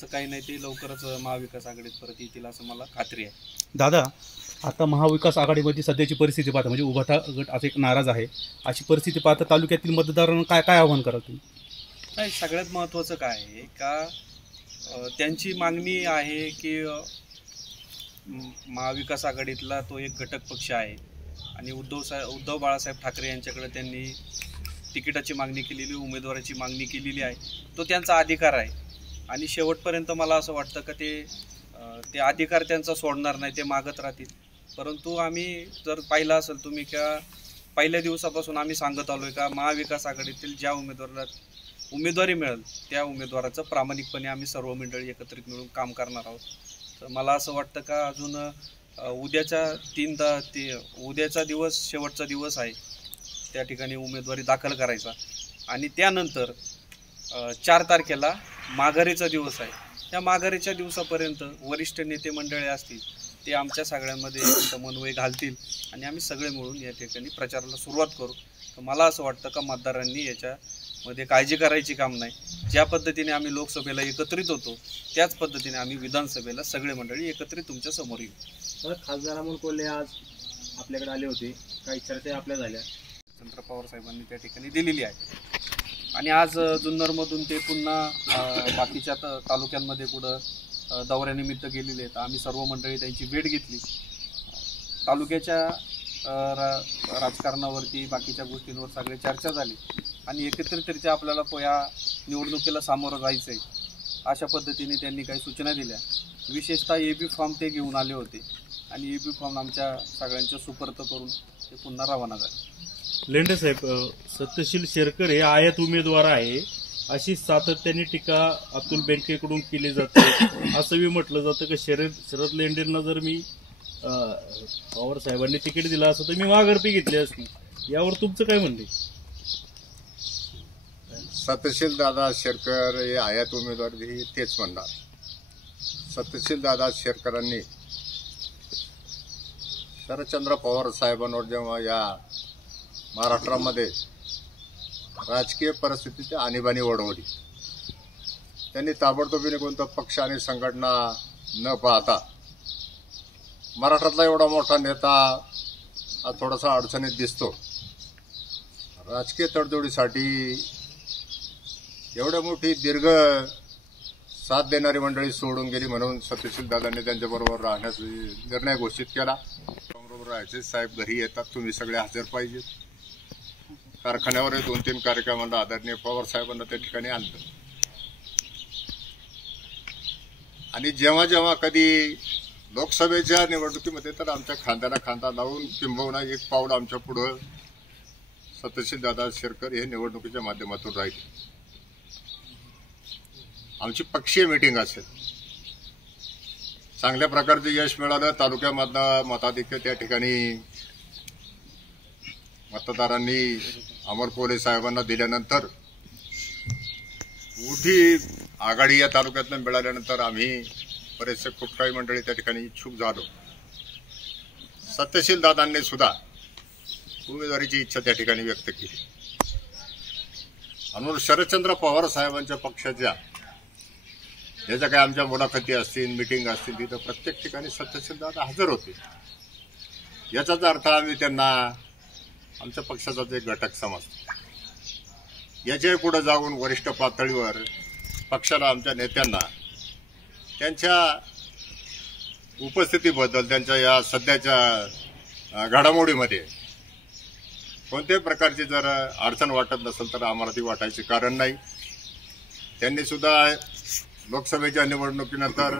असं काही नाही, ते लवकरच महाविकास आघाडीत परत येतील असं मला खात्री आहे. दादा, आता महाविकास आघाडीमध्ये सध्याची परिस्थिती पाहता म्हणजे उभाटा गट आज एक नाराज आहे, अशी परिस्थिती पाहता तालुक्यातील मतदारांना काय काय आव्हान कराल तुम्ही? नाही, सगळ्यात महत्त्वाचं काय आहे का त्यांची मागणी आहे की महाविकास आघाडीतला तो एक घटक पक्ष आहे आणि उद्धव बाळासाहेब ठाकरे यांच्याकडे त्यांनी तिकिटाची मागणी केलेली, उमेदवाराची मागणी केलेली आहे. तो त्यांचा अधिकार आहे आणि शेवटपर्यंत मला असं वाटतं का ते अधिकार त्यांचा सोडणार नाही, ते मागत राहतील. परंतु आम्ही जर पाहिलं असेल तुम्ही का पहिल्या दिवसापासून आम्ही सांगत आलो आहे का महाविकास आघाडीतील ज्या उमेदवाराला उमेदवारी मिळेल त्या उमेदवाराचं प्रामाणिकपणे आम्ही सर्व मंडळी एकत्रित मिळून काम करणार आहोत. तर मला असं वाटतं का अजून उद्याचा दिवस शेवटचा दिवस आहे त्या ठिकाणी उमेदवारी दाखल करायचा आणि त्यानंतर 4 तारखेला माघारीचा दिवस आहे. त्या माघारीच्या दिवसापर्यंत वरिष्ठ नेते मंडळी असतील ते आमच्या सगळ्यांमध्ये समन्वय घालतील आणि आम्ही सगळे मिळून या ठिकाणी प्रचाराला सुरुवात करू. तर मला असं वाटतं का मतदारांनी याच्यामध्ये काळजी करायची काम नाही. ज्या पद्धतीने आम्ही लोकसभेला एकत्रित होतो त्याच पद्धतीने आम्ही विधानसभेला सगळे मंडळी एकत्रित तुमच्या समोर येऊ. खासदार अमोल कोल्हे आज आपल्याकडे आले होते, काही चर्चा आपल्या झाल्या, चंद्र पवार साहेबांनी त्या ठिकाणी दिलेली आहे आणि आज जुन्नरमधून ते पुन्हा बाकीच्या तालुक्यांमध्ये कुठं दौऱ्यानिमित्त गेलेले आहेत. आम्ही सर्व मंडळी त्यांची भेट घेतली. तालुक्याच्या राजकारणावरती बाकीच्या गोष्टींवर सगळे चर्चा झाली आणि एकत्रितरित्या आपल्याला या निवडणुकीला सामोरं जायचं आहे अशा पद्धतीने त्यांनी काही सूचना दिल्या. विशेषतः AB फॉर्म ते घेऊन आले होते आणि AB फॉर्म आमच्या सगळ्यांच्या सुपर्द करून ते पुन्हा रवाना झाले. लेंडे साहेब, सत्यशील शेरकर हे आयात उमेदवार आहे अशी सातत्याने टीका अतुल बेनकेकडून केली जाते. असंही म्हटलं जातं की शरद लेंडेंना जर मी पवार साहेबांनी तिकीट दिलं असं तर मी माघारपी घेतली असती. यावर तुमचं काय म्हणणे? सत्यशील दादा शेरकर हे आयात उमेदवार तेच म्हणणार. सत्यशील दादा शेरकरांनी शरदचंद्र पवार साहेबांवर जेव्हा या महाराष्ट्रामध्ये राजकीय परिस्थितीची आणीबाणी ओढवली, त्यांनी ताबडतोबीने कोणता पक्ष आणि संघटना न पाहता महाराष्ट्रातला एवढा मोठा नेता हा थोडासा अडचणीत दिसतो. राजकीय तडजोडीसाठी एवढ्या मोठी दीर्घ साथ देणारी मंडळी सोडून गेली म्हणून सत्यशील दादांनी त्यांच्याबरोबर राहण्याचा निर्णय घोषित केला. बरोबर राहायचे साहेब घरी येतात, तुम्ही सगळे हजर पाहिजेत. कारखान्यावर 2-3 कार्यक्रमांना आदरणीय पवार साहेबांना त्या ठिकाणी आणलं आणि जेव्हा जेव्हा कधी लोकसभेच्या निवडणुकीमध्ये तर आमच्या खांद्याला खांदा लावून किंबहुना एक पाऊल आमच्या पुढं सत्यशील दादा शेरकर हे निवडणुकीच्या माध्यमातून राहिले. आमची पक्षीय मीटिंग असेल, चांगल्या प्रकारचं यश मिळालं. तालुक्यामधलं मताधिक्य त्या ठिकाणी मतदारांनी अमोल कोल्हे साहेबांना दिल्यानंतर मोठी आघाडी या तालुक्यातनं मिळाल्यानंतर आम्ही बरेचसे खूप काही मंडळी त्या ठिकाणी इच्छुक झालो. सत्यशील दादांनी सुद्धा उमेदवारीची इच्छा त्या ठिकाणी व्यक्त केली. म्हणून शरदचंद्र पवार साहेबांच्या पक्षाच्या याच्या काही आमच्या मुलाखती असतील, मिटिंग असतील, तिथं प्रत्येक ठिकाणी सत्यशील दादा हजर होते. याचाच अर्थ आम्ही त्यांना आमच्या पक्षाचा एक घटक समजतो. याच्या पुढे जाऊन वरिष्ठ पातळीवर पक्षाला, आमच्या नेत्यांना त्यांच्या उपस्थितीबद्दल, त्यांच्या या सध्याच्या घडामोडीमध्ये कोणत्याही प्रकारची जर अडचण वाटत नसेल तर आम्हाला ती वाटायचे कारण नाही. त्यांनी सुद्धा लोकसभेच्या निवडणुकीनंतर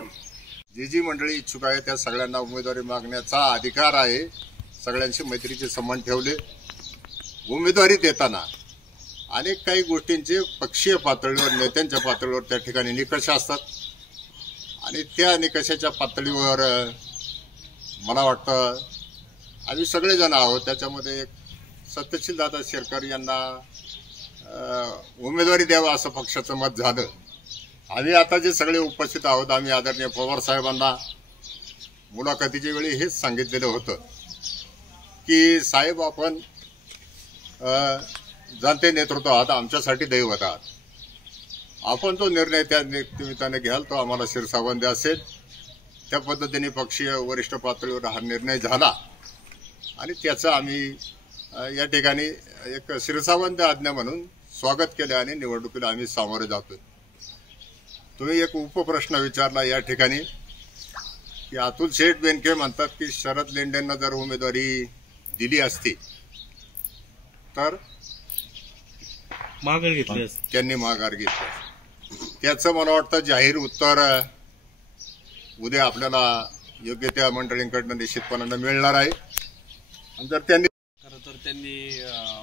जी मंडळी इच्छुक आहे त्या सगळ्यांना उमेदवारी मागण्याचा अधिकार आहे. सगळ्यांशी मैत्रीचे संबंध ठेवले. उमेदवारी देताना अनेक काही गोष्टींचे पक्षीय पातळीवर, नेत्यांच्या पातळीवर त्या ठिकाणी निकष असतात आणि त्या निकषाच्या पातळीवर मला वाटतं आम्ही सगळेजण आहोत. त्याच्यामध्ये सत्यशील दादा शेरकर यांना उमेदवारी द्यावा असं पक्षाचं मत झालं. आम्ही आता जे सगळे उपस्थित आहोत, आम्ही आदरणीय पवार साहेबांना मुलाखतीच्या वेळी हेच सांगितलेलं होतं की साहेब, आपण जाणते नेतृत्व आहात, आमच्यासाठी दैवत आहात. आपण जो निर्णय त्या निमित्ताने घ्याल तो आम्हाला शिरसावंदी असेल. त्या पद्धतीने पक्षीय वरिष्ठ पातळीवर हा निर्णय झाला आणि त्याचं आम्ही या ठिकाणी एक शिरसावंत आज्ञा म्हणून स्वागत केले आणि निवडणुकीला आम्ही सामोरे जातोय. तुम्ही एक उपप्रश्न विचारला या ठिकाणी की अतुल शेठ बेनके म्हणतात की शरद लेंडेंना जर उमेदवारी दिली असती तर माघार घेतली त्यांनी माघार घेतली. त्याचं मला वाटतं जाहीर उत्तर उद्या आपल्याला योग्य त्या मंडळींकडनं निश्चितपणानं मिळणार आहे. आणि जर त्यांनी खरं तर त्यांनी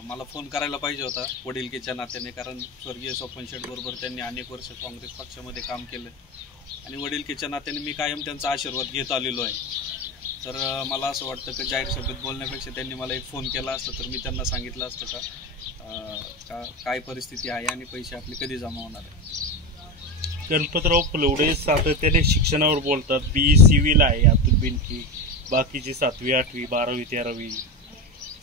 मला फोन करायला पाहिजे होता वडिलकीच्या नात्याने, कारण स्वर्गीय स्वप्न शेठ बरोबर त्यांनी अनेक वर्ष काँग्रेस पक्षामध्ये काम केलं आणि वडिलकीच्या नात्याने मी कायम त्यांचा आशीर्वाद घेत आलेलो आहे. तर मला असं वाटतं की जाहीर सभेत बोलण्यापेक्षा त्यांनी मला एक फोन केला असतं तर मी त्यांना सांगितलं असतं का काय परिस्थिती आहे आणि पैसे आपले कधी जमा होणार आहे. गणपतराव फुलवडे सातत्याने शिक्षणावर बोलतात. BE-CVला आहे अतुल बेनके, बाकीची 7वी 8वी 12वी 13वी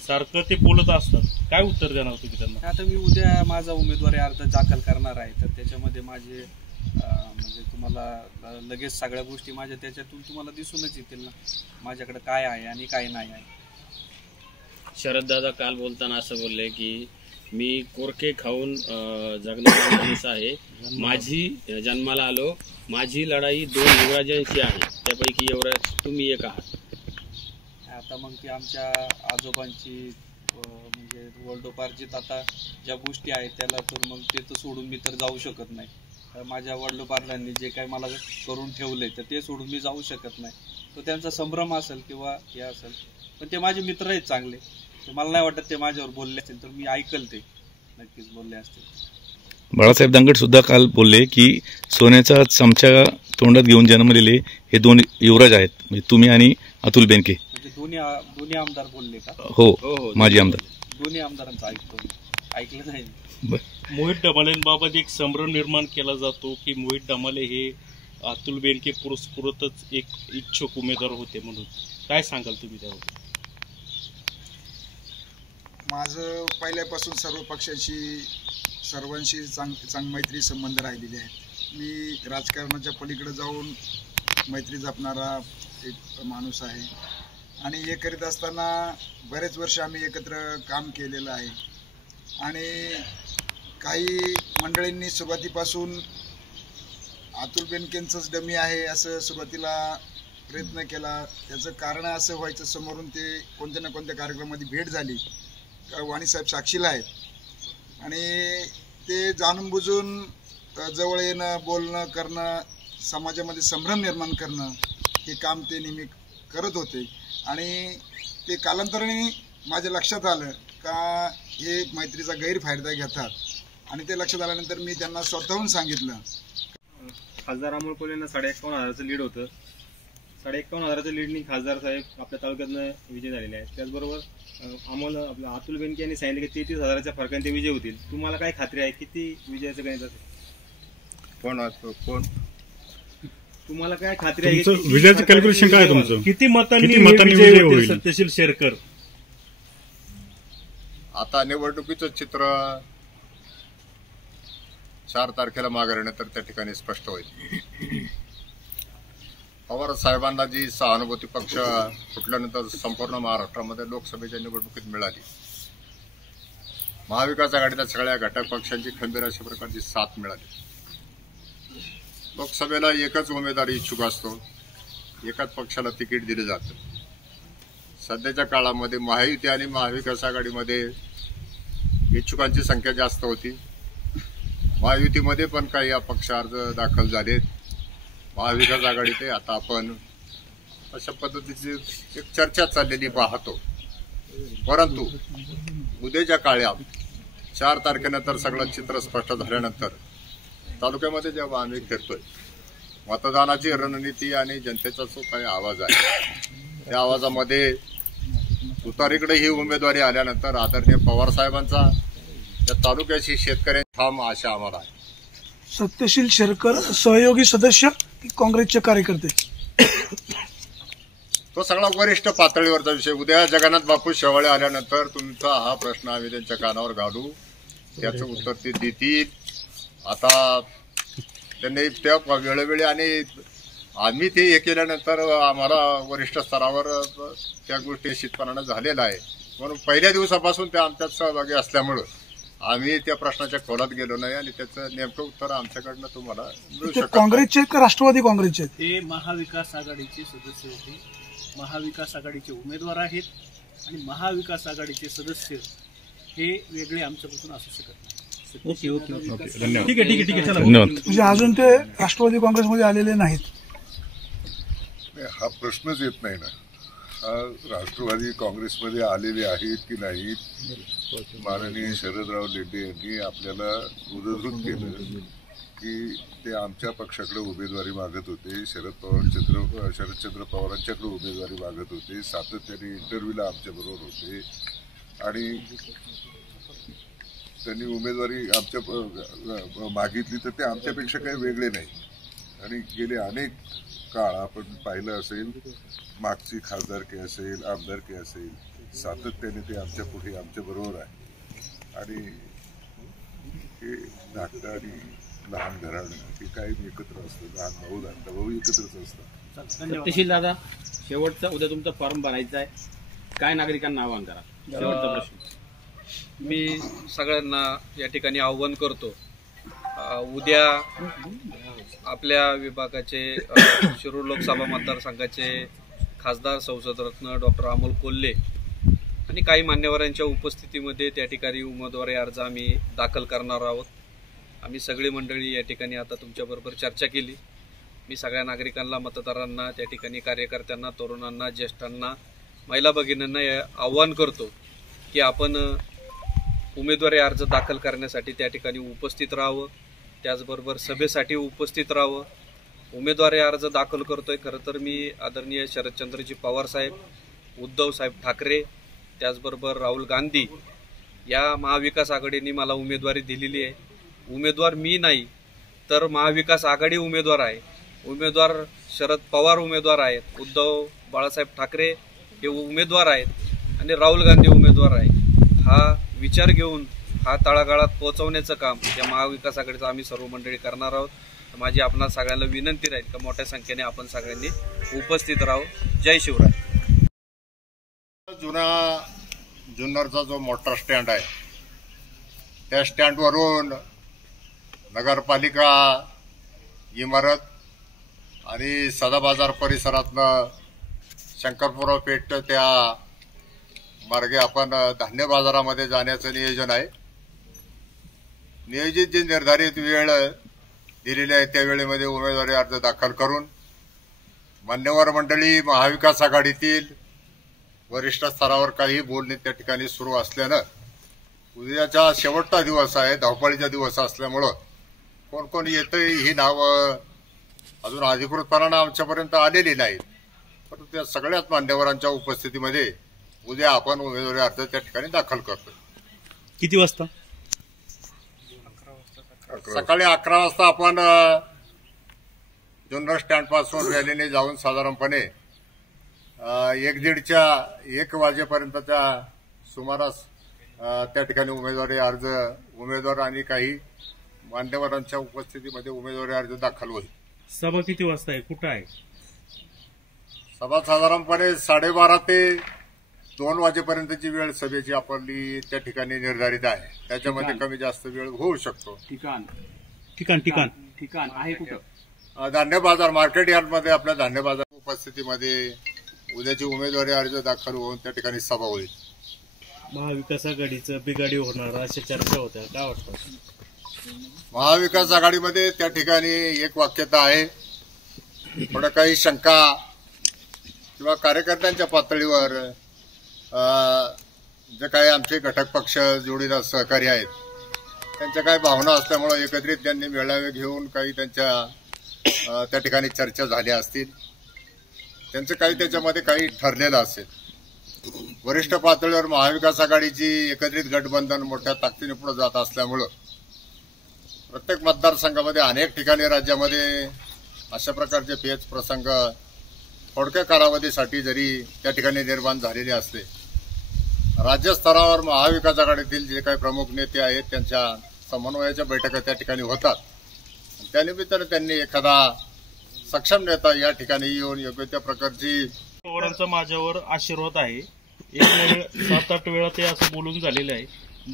सारखं ते बोलत असतात. काय उत्तर देणार तुम्ही त्यांना? आता मी उद्या माझा उमेदवारी अर्ज दाखल करणार आहे तर त्याच्यामध्ये माझे म्हणजे तुम्हाला लगेच सगळ्या गोष्टी माझ्या त्याच्यातून तुम्हाला दिसूनच येतील ना माझ्याकडे काय आहे आणि काय नाही आहे. शरददादा काल बोलताना असं बोलले की मी कोरके खाऊन जगणारा माणूस आहे. माझी जन्माला आलो, माझी लढाई 2 युवराजांशी आहे, त्यापैकी युवराज तुम्ही एक आहात. आता मग ती आमच्या आजोबांची म्हणजे वडिलोपार्जित आता ज्या गोष्टी आहेत त्याला तर मग ते तर सोडून मी तर जाऊ शकत नाही. माझ्या वडिलोपार्जांनी जे काही मला करून ठेवले तर ते सोडून मी जाऊ शकत नाही. तो त्यांचा संभ्रम असेल किंवा हे असेल, पण ते माझे मित्र आहेत चांगले. मला नाही वाटत ते माझ्यावर बोलले असतील तर मी ऐकल ते नक्कीच बोलले असतील. बाळासाहेब दांगट सुद्धा काल बोलले की सोन्याचा चमचा तोंडात घेऊन जन्मलेले हे 2 युवराज आहेत, म्हणजे तुम्ही आणि अतुल बेनके. म्हणजे दोन्ही आमदार बोलले का? हो, माजी आमदार. दोन्ही आमदारांचं ऐकलं नाही. मोहित डमालेंबाबत एक संभ्रम निर्माण केला जातो की मोहित डमाले हे अतुल बेनके पुरस्कृतच एक इच्छुक उमेदवार होते म्हणून. काय सांगाल तुम्ही त्यावर? माझं पहिल्यापासून सर्व पक्षांशी सर्वांशी चांग मैत्री संबंध राहिलेले आहेत. मी राजकारणाच्या पलीकडे जाऊन मैत्री जपणारा एक माणूस आहे आणि हे करीत असताना बरेच वर्ष आम्ही एकत्र काम केलेलं आहे. आणि काही मंडळींनी सुरुवातीपासून अतुल बेनकेंचंच डमी आहे असं सुरुवातीला प्रयत्न केला. त्याचं कारण असं व्हायचं, समोरून ते कोणत्या ना कोणत्या कार्यक्रमामध्ये भेट झाली, वाणीसाहेब साक्षीला आहेत आणि ते जाणून बुजून जवळ येणं, बोलणं, करणं, समाजामध्ये संभ्रम निर्माण करणं हे काम ते नेहमी करत होते. आणि ते कालांतराने माझ्या लक्षात आलं का हे मैत्रीचा गैरफायदा घेतात आणि ते लक्षात आल्यानंतर मी त्यांना स्वतःहून सांगितलं. खासदार अमोल कोल्हेंना 51,500 लीड होतं. 51,500 लीडनी खासदार साहेब आपल्या तालुक्यातनं विजय झालेले आहेत. त्याचबरोबर आपलं अतुल बेनके यांनी सांगितलं की 33,000च्या फरकाने ते विजय होतील. तुम्हाला काय खात्री आहे किती विजयाचं गणित असेल? कोण तुम्हाला काय खात्री आहे? विजयाचं कॅल्क्युलेशन काय तुमचं? किती मतांनी विजय होईल सत्यशील शेरकर? आता निवडणुकीचं चित्र 4 तारखेला माघारीनंतर त्या ठिकाणी स्पष्ट होईल. पवार साहेबांना जी सहानुभूती पक्ष फुटल्यानंतर संपूर्ण महाराष्ट्रामध्ये लोकसभेच्या निवडणुकीत मिळाली, महाविकास आघाडीला सगळ्या घटक पक्षांची खंबीर अशा प्रकारची साथ मिळाली. लोकसभेला एकच उमेदवार इच्छुक असतो, एकाच पक्षाला तिकीट दिलं जातं. सध्याच्या काळामध्ये महायुती आणि महाविकास आघाडीमध्ये इच्छुकांची संख्या जास्त होती. महायुतीमध्ये पण काही अपक्ष अर्ज दाखल झालेत. महाविकास आघाडीत आता आपण अशा पद्धतीची एक चर्चा चाललेली पाहतो. परंतु उद्याच्या काळात 4 तारखेनंतर सगळं चित्र स्पष्ट झाल्यानंतर तालुक्यामध्ये जेव्हा आम्ही फिरतोय, मतदानाची रणनीती आणि जनतेचा जो काही आवाज आहे त्या आवाजामध्ये तुतारीकडे ही उमेदवारी आल्यानंतर आदरणीय पवार साहेबांचा या तालुक्याची शेतकऱ्यांची ठाम आशा आम्हाला आहे. सत्यशील शेरकर सहयोगी सदस्य काँग्रेसचे कार्यकर्ते, तो सगळा वरिष्ठ पातळीवरचा विषय. उद्या जगन्नाथ बापू शेवाळे आल्यानंतर तुमचा हा प्रश्न आम्ही त्यांच्या कानावर घालू, त्याचं उत्तर ते देतील. आता त्यांनी त्या वेळोवेळी आणि आम्ही ते हे केल्यानंतर आम्हाला वरिष्ठ स्तरावर त्या गोष्टी निश्चितपणानं झालेल्या आहे. म्हणून पहिल्या दिवसापासून ते आमच्यात सहभागी असल्यामुळं आम्ही त्या प्रश्नाच्या खोलात गेलो नाही आणि त्याचं नेमकं उत्तर आमच्याकडनं तुम्हाला मिळू शकतं. काँग्रेसचे का राष्ट्रवादी काँग्रेसचे? ते महाविकास आघाडीचे सदस्य होते, महाविकास आघाडीचे उमेदवार आहेत आणि महाविकास आघाडीचे सदस्य हे वेगळे आमच्यापासून असू शकत नाही. ओके धन्यवाद. ठीक आहे चला. धन्यवाद. म्हणजे अजून ते राष्ट्रवादी काँग्रेसमध्ये आलेले नाहीत. हा प्रश्नच येत नाही ना. हा राष्ट्रवादी काँग्रेसमध्ये आलेले आहेत की नाहीत. माननीय शरदराव लेंडे यांनी आपल्याला उद्धृत केलं की ते आमच्या पक्षाकडे उमेदवारी मागत होते, शरदचंद्र पवारांच्याकडे उमेदवारी मागत होते, सातत्याने इंटरव्ह्यूला आमच्याबरोबर होते आणि त्यांनी उमेदवारी आमच्या मागितली तर ते आमच्यापेक्षा काही वेगळे नाही. आणि गेले अनेक काळ आपण पाहिलं असेल, मागची खासदारकी असेल, आमदारकी असेल, सातत्याने ते आमच्या पुढे आमच्याबरोबर आहे. आणि हे धाकटं आणि लहान घराणं हे कायम एकत्र असतं. लहान भाऊ धाकटा भाऊ एकत्रच असतात. सत्यशील दादा, शेवटचा उद्या तुमचा फॉर्म भरायचा आहे, काय नागरिकांना आवाहन करा? शेवटचा प्रश्न. मी सगळ्यांना या ठिकाणी आव्हान करतो, उद्या आपल्या विभागाचे शिरूर लोकसभा मतदारसंघाचे खासदार संसदरत्न डॉक्टर अमोल कोल्हे आणि काही मान्यवरांच्या उपस्थितीमध्ये त्या ठिकाणी उमेदवारी अर्ज आम्ही दाखल करणार आहोत. आम्ही सगळी मंडळी या ठिकाणी आता तुमच्याबरोबर चर्चा केली. मी सगळ्या नागरिकांना, मतदारांना, त्या ठिकाणी कार्यकर्त्यांना, तरुणांना, ज्येष्ठांना, महिला भगिनींना आव्हान करतो की आपण उमेदवारी अर्ज दाखल करण्यासाठी त्या ठिकाणी उपस्थित राहावं. त्याचबरोबर सभेसाठी उपस्थित राहावं. उमेदवारी अर्ज दाखल करतोय खरं तर मी आदरणीय शरदचंद्रजी पवार साहेब, उद्धव साहेब ठाकरे, त्याचबरोबर राहुल गांधी या महाविकास आघाडीने मला उमेदवारी दिलेली आहे. उमेदवार मी नाही तर महाविकास आघाडी उमेदवार आहे. उमेदवार शरद पवार उमेदवार आहेत, उद्धव बाळासाहेब ठाकरे हे उमेदवार आहेत आणि राहुल गांधी उमेदवार आहे. हा विचार घेऊन हा तळागाळात पोहोचवण्याचं काम या महाविकास आघाडीचं आम्ही सर्व मंडळी करणार आहोत. माझी आपणा सगळ्यांना विनंती राहील की मोठ्या संख्येने आपण सगळ्यांनी उपस्थित राहू. जय शिवराय. जुन्नरचा जो मोठा स्टँड आहे त्या स्टँडवरून नगरपालिका इमारत आणि सदाबाजार परिसरातनं शंकरपुरा पेठ त्या मार्गे आपण धान्य बाजारामध्ये जाण्याचं नियोजन आहे. नियोजित जी निर्धारित वेळ दिलेली आहे त्या वेळेमध्ये उमेदवारी अर्ज दाखल करून मान्यवर मंडळी, महाविकास आघाडीतील वरिष्ठ स्तरावर काही बोलणे त्या ठिकाणी सुरू असल्यानं उद्याचा शेवटचा दिवस आहे, धावपळीचा दिवस असल्यामुळं कोण कोण येतंय ही नावं अजून अधिकृतपणानं आमच्यापर्यंत आलेली नाहीत. परंतु त्या सगळ्याच मान्यवरांच्या उपस्थितीमध्ये उद्या आपण उमेदवारी अर्ज त्या ठिकाणी दाखल करतो. किती वाजता? सकाळी 11 वाजता आपण जुन्नर स्टँड पासून रॅलीने जाऊन साधारणपणे 1 वाजेपर्यंतच्या सुमारास त्या ठिकाणी उमेदवारी अर्ज उमेदवार आणि काही मान्यवरांच्या उपस्थितीमध्ये उमेदवारी अर्ज दाखल होईल. सभा किती वाजता आहे, कुठं आहे सभा? साधारणपणे 12:30 ते 2 वाजेपर्यंतची वेळ सभेची आपली त्या ठिकाणी निर्धारित आहे. त्याच्यामध्ये कमी जास्त वेळ होऊ शकतो. ठिकाण आहे कुठं? धान्य बाजार मार्केट यार्डमध्ये आपल्या धान्य बाजार उपस्थितीमध्ये उद्याची उमेदवारी अर्ज दाखल होऊन त्या ठिकाणी सभा होईल. महाविकास आघाडीचं बिघाडी होणार अशा चर्चा होत्या, काय वाटतं? महाविकास आघाडीमध्ये त्या ठिकाणी एक वाक्यता आहे. थोडं काही शंका किंवा कार्यकर्त्यांच्या पातळीवर जे काही आमचे घटक पक्ष जोडीदार सहकारी आहेत त्यांच्या काही भावना असल्यामुळे एकत्रित त्यांनी मेळावे घेऊन काही त्यांच्या त्या ठिकाणी चर्चा झाल्या असतील. त्यांचं काही त्याच्यामध्ये काही ठरलेलं असेल. वरिष्ठ पातळीवर महाविकास आघाडीची एकत्रित गठबंधन मोठ्या ताकदीने पुढे जात असल्यामुळं प्रत्येक मतदारसंघामध्ये अनेक ठिकाणी राज्यामध्ये अशा प्रकारचे पेच प्रसंग थोडक्या कालावधीसाठी जरी त्या ठिकाणी निर्माण झालेले असले, राज्यस्तरावर महाविकास आघाडीतील जे काही प्रमुख नेते आहेत त्यांच्या समन्वयाच्या बैठका त्या ठिकाणी होतात त्यानिमित्तानं त्यांनी एखादा सक्षम नेता या ठिकाणी येऊन योग्य त्या प्रकारची पवारांचा माझ्यावर आशीर्वाद आहे. एक नाही 7-8 वेळा ते असं बोलून झालेलं आहे.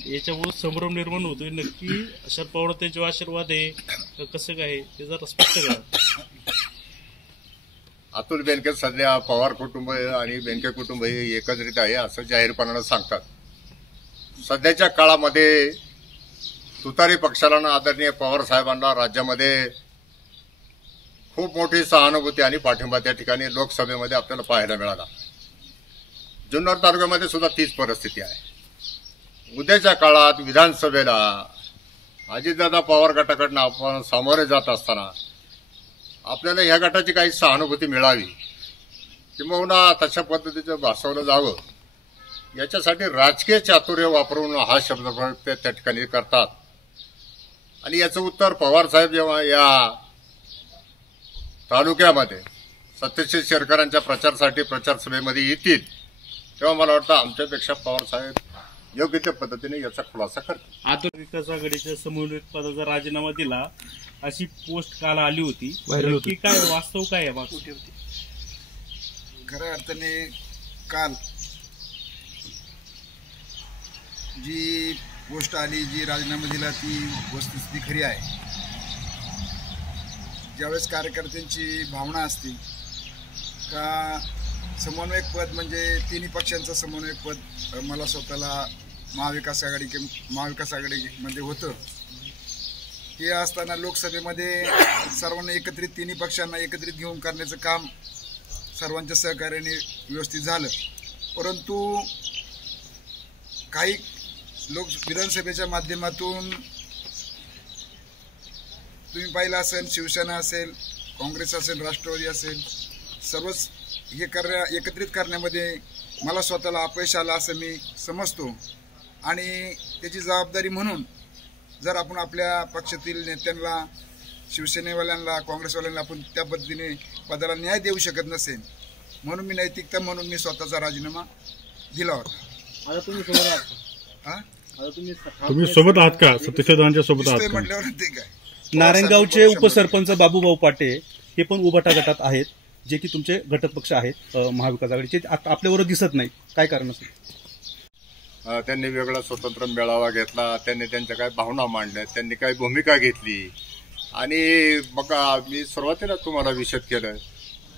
याच्यामुळे संभ्रम निर्माण होतोय. नक्की शरद पवार त्यांचा आशीर्वाद आहे कसं काय ते जरा स्पष्ट करा. अतुल बेनके सध्या पवार कुटुंब आणि बेनके कुटुंब हे एकत्रित आहे असं जाहीरपणानं सांगतात. सध्याच्या काळामध्ये तुतारी पक्षाला आदरणीय पवार साहेबांना राज्यामध्ये खूप मोठी सहानुभूती आणि पाठिंबा त्या ठिकाणी लोकसभेमध्ये आपल्याला पाहायला मिळाला. जुन्नर तालुक्यामध्ये सुद्धा तीच परिस्थिती आहे. उद्याच्या काळात विधानसभेला अजितदादा पवार गटाकडनं आपण सामोरे जात असताना आपल्याला या गटाची काही सहानुभूती मिळावी किंवा तशा पद्धतीचं भासवलं जावं याच्यासाठी राजकीय चातुर्य वापरून हा शब्द त्या ठिकाणी करतात. आणि याचं उत्तर पवार साहेब जेव्हा या तालुक्यामध्ये सत्यशील शेरकरांच्या प्रचारासाठी प्रचार सभेमध्ये येतील तेव्हा मला वाटतं आमच्यापेक्षा पवार साहेब योग्य त्या पद्धतीने याचा खुलासा करतात. आता विकास आघाडीच्या समन्वयक पदाचा राजीनामा दिला अशी पोस्ट काल आली होती. की काय वास्तव काय आहे? खऱ्या अर्थाने काल जी पोस्ट आली, जी राजीनामा दिला ती वस्तुस्थिती खरी आहे. ज्यावेळेस कार्यकर्त्यांची भावना असते का समन्वयक पद म्हणजे तिन्ही पक्षांचं समन्वयक पद मला स्वतःला महाविकास आघाडीमध्ये होतं. हे असताना लोकसभेमध्ये सर्वांना एकत्रित तिन्ही पक्षांना एकत्रित घेऊन करण्याचं काम सर्वांच्या सहकार्याने व्यवस्थित झालं. परंतु काही लोक विधानसभेच्या माध्यमातून तुम्ही पाहिलं असेल, शिवसेना असेल, काँग्रेस असेल, राष्ट्रवादी असेल, सर्वच हे एकत्रित करण्यामध्ये मला स्वतःला अपयश आलं असं मी समजतो. आणि त्याची जबाबदारी म्हणून जर आपण आपल्या पक्षातील नेत्यांना, शिवसेनेवाल्यांना, काँग्रेसवाल्यांना आपण त्या पद्धतीने पदाला न्याय देऊ शकत नसेल म्हणून मी नैतिकता म्हणून मी स्वतःचा राजीनामा दिला होता. आता तुम्ही सोबत आहात? तुम्ही सोबत आहात का? सत्यशोधनांच्या सोबत आहात म्हटल्यावर ते काय. नारायणगावचे उपसरपंच बाबूभाऊ पाटे हे पण उभाटा गटात आहेत, जे की तुमचे घटक पक्ष आहेत महाविकास आघाडीचे. आपल्यावर दिसत नाही, काय कारण असेल? त्यांनी वेगळा स्वतंत्र मेळावा घेतला, त्यांनी त्यांच्या काही भावना मांडल्या, त्यांनी काही भूमिका घेतली. आणि मग मी सुरुवातीला तुम्हाला विशद केलं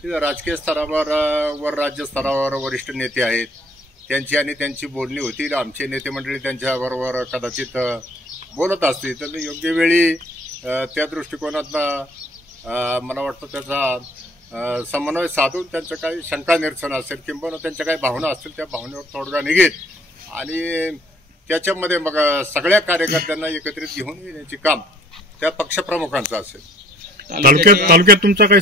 की राजकीय स्तरावर वर राज्य स्तरावर वरिष्ठ नेते आहेत, त्यांची आणि त्यांची बोलणी होती. आमचे नेते मंडळी त्यांच्याबरोबर कदाचित बोलत असतील तर योग्य वेळी त्या दृष्टिकोनातनं मला वाटतं त्याचा समन्वय साधून त्यांचं काही शंका निरसन असेल किंवा त्यांच्या काही भावना असतील त्या भावनेवर तोडगा निघेल आणि त्याच्यामध्ये मग सगळ्या कार्यकर्त्यांना एकत्रित घेऊन येण्याचे काम त्या पक्षप्रमुखांचं असेल. तालुक्यात तुमचा काय